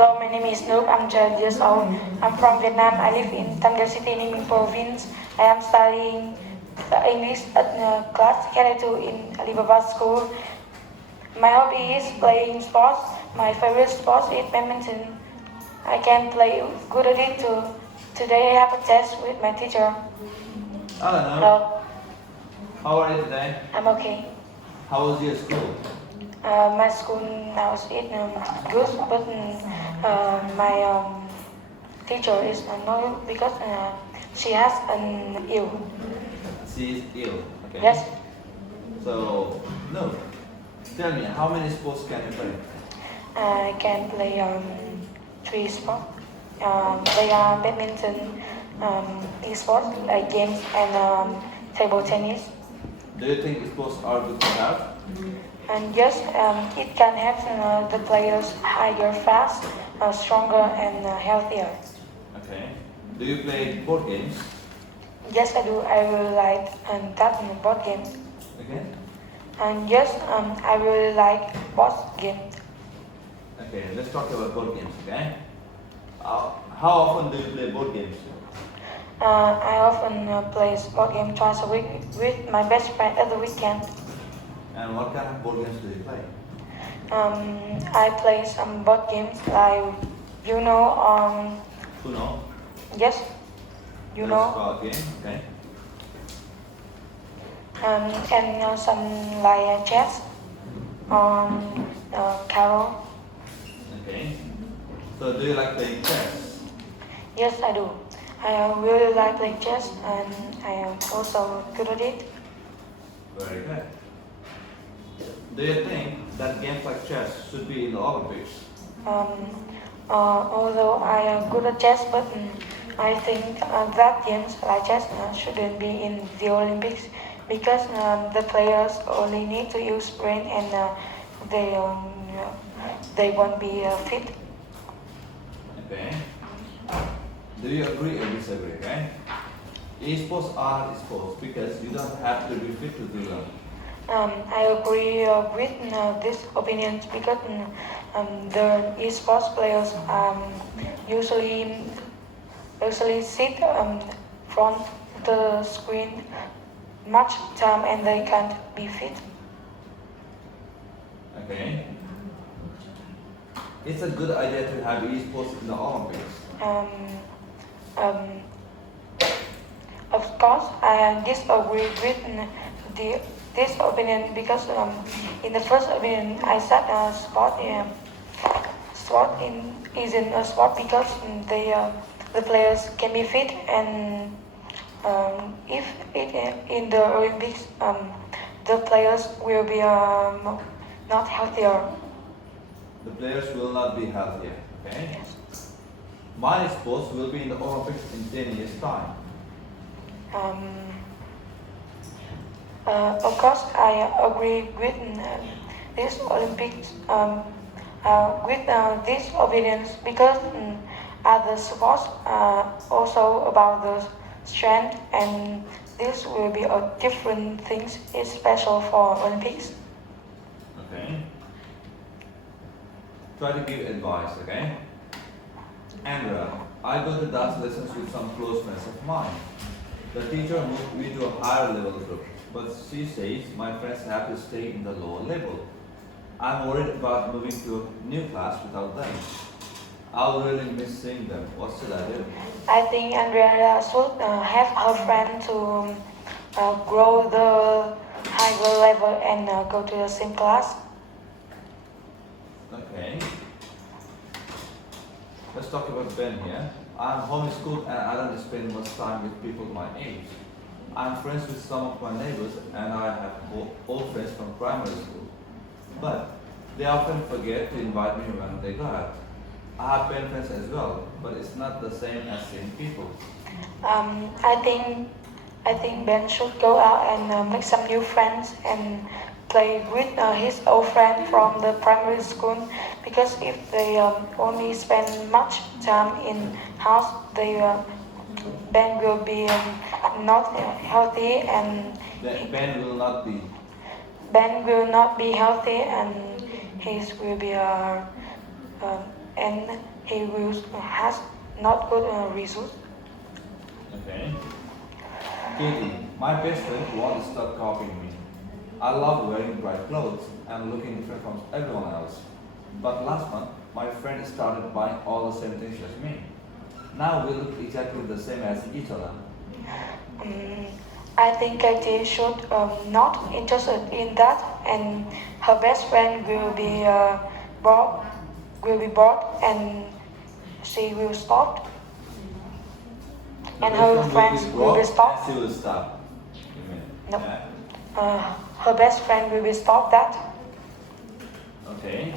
Hello, my name is Noob. I'm 12 years old. I'm from Vietnam. I live in Tangier City, Ninh province. I am studying English at class K2 in Alibabaschool. My hobby is playing sports. My favorite sport is badminton. I can play good at it too. Today I have a test with my teacher. Hello. Hello, How are you today? I'm okay. How was your school? My school now is good, but my teacher is not because she has an ill. She is ill. Okay. Yes, So, no. Tell me, how many sports can you play? I can play 3 sports. Play badminton, e-sports like games and table tennis. Do you think sports are good to have? And yes, it can help the players higher, fast, stronger, and healthier. Okay. Do you play board games? Yes, I do. I really like that board game. Okay. And yes, I really like board game. Okay, let's talk about board games, okay? How often do you play board games? I often play board game twice a week with my best friend at the weekend. And what kind of board games do you play? I play some board games like, you know, Uno. yes, you That's know, card game, okay. and some like chess, carol. Okay. So do you like playing chess? Yes, I do. I really like playing chess, and I am also good at it. Very good. Do you think that games like chess should be in the Olympics? Although I am good at chess, but I think that games like chess shouldn't be in the Olympics because the players only need to use brain and they won't be fit. Okay. Do you agree or disagree, right? Esports are sports because you don't have to be fit to do them. I agree with this opinion because the esports players usually sit front the screen much time and they can't be fit. Okay. It's a good idea to have esports in the Olympics. Um, um, of course, I disagree with this opinion because in the first opinion I said sport isn't a sport because the players can be fit and if it in the Olympics the players will be not healthier. The players will not be healthier, okay? My sports will be in the Olympics in 10 years' time. Of course, I agree with this Olympics with these opinions because other sports are also about the strength and this will be a different things. It's special for Olympics. Okay? Try to give advice, okay? Andrea, I go to dance lessons with some close friends of mine. The teacher moved me to a higher level group, but she says my friends have to stay in the lower level. I'm worried about moving to a new class without them. I'll really miss seeing them. What should I do? I think Andrea should have her friend to grow the higher level and go to the same class. Okay. Let's talk about Ben here. I'm homeschooled and I don't spend much time with people my age. I'm friends with some of my neighbors and I have old friends from primary school. But they often forget to invite me when they go out. I have pen friends as well, but it's not the same as seeing people. I think Ben should go out and make some new friends and play with his old friend from the primary school because if they only spend much time in house, Ben will be not healthy and Ben will not be. Ben will not be healthy and he will be and he will has not good results. Okay. Katie, my best friend won't stop copying me. I love wearing bright clothes and looking different from everyone else. But last month, my friend started buying all the same things as me. Now we look exactly the same as each other. I think Katie should not interested in that, and her best friend bored, will be bored, and she will stop, The and best her friend friends will be broke stopped. and she will stop. You mean? No. Yeah. Her best friend will be stop that. Okay.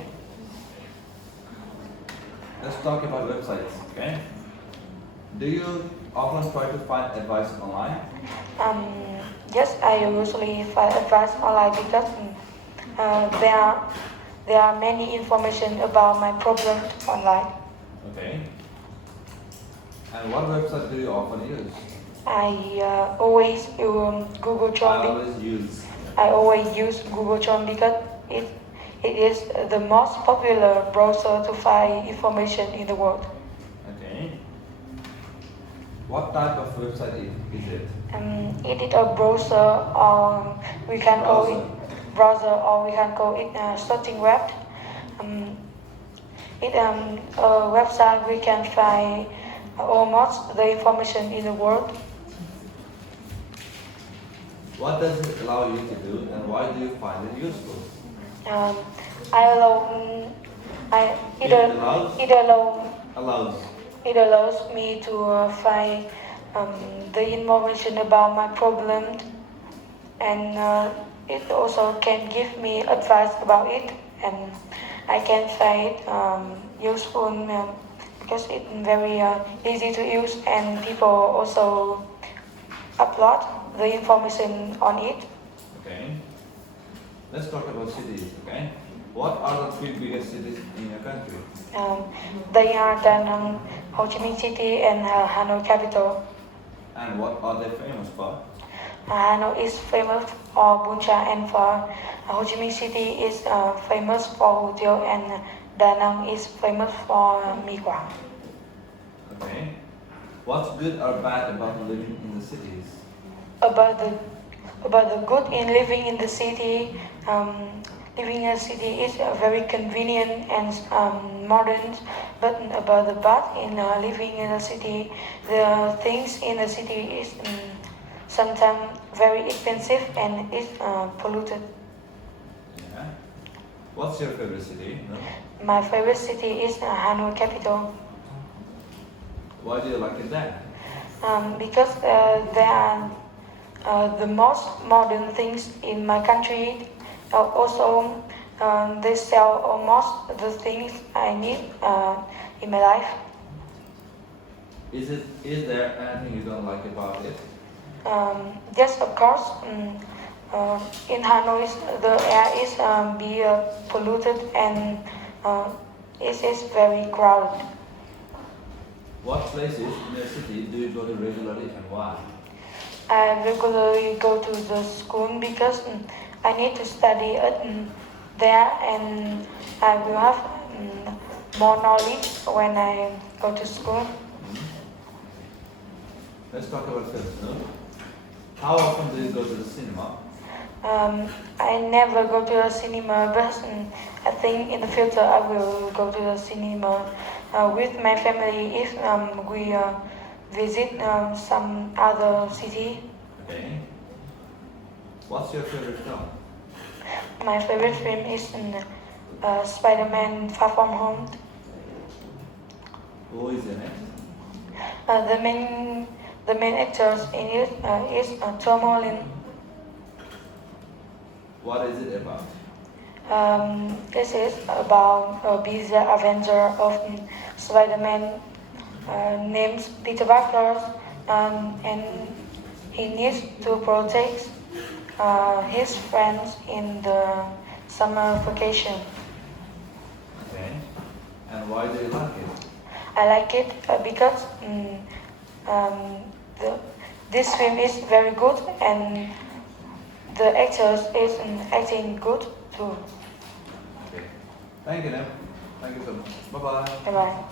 Let's talk about websites, okay? Do you often try to find advice online? Um, yes, I usually find advice online because there are many information about my problem online. Okay. And what website do you often use? I always use Google I Chrome. always use. I always use Google Chrome because it is the most popular browser to find information in the world. Okay. What type of website is it? It is a browser, or we can call it browser, or we can call it searching web. It a website we can find almost the information in the world. What does it allow you to do and why do you find it useful? Um, I allow, I It either allows? it allow Allows. it allows me to find the information about my problem, and it also can give me advice about it, and I can find it useful because it's very easy to use, and people also upload the information on it. Okay. Let's talk about cities, okay? What are the three biggest cities in your country? They are Da Nang, Ho Chi Minh City, and Hanoi capital. And what are they famous for? Hanoi is famous for bún chả, and for Ho Chi Minh City is famous for hủ tiếu, and Da Nang is famous for mì Quảng. Okay. What's good or bad about living in the cities? About the good in living in the city, living in a city is very convenient and modern. But about the bad in living in a city, the things in the city is sometimes very expensive and is polluted. Yeah. What's your favorite city? No? My favorite city is Hanoi capital. Why do you like it there? Because there are the most modern things in my country. Also, they sell almost the things I need in my life. Is there anything you don't like about it? Yes, of course. In Hanoi, the air is be polluted, and it is very crowded. What places in your city do you go to regularly and why? I regularly go to the school because I need to study there, and I will have more knowledge when I go to school. Let's talk about films, no? How often do you go to the cinema? I never go to the cinema, but I think in the future I will go to the cinema with my family if we visit some other city. Okay. What's your favorite film? My favorite film is Spider-Man Far From Home. Who is in it? The main actors in it is Tom Holland. What is it about? This is about be the Avenger of Spider-Man, named Peter Parker, and he needs to protect his friends in the summer vacation. Okay. And why do you like it? I like it because this film is very good, and the actors is acting good too. Okay. Thank you, Noob. Thank you so much. Bye bye. Bye bye.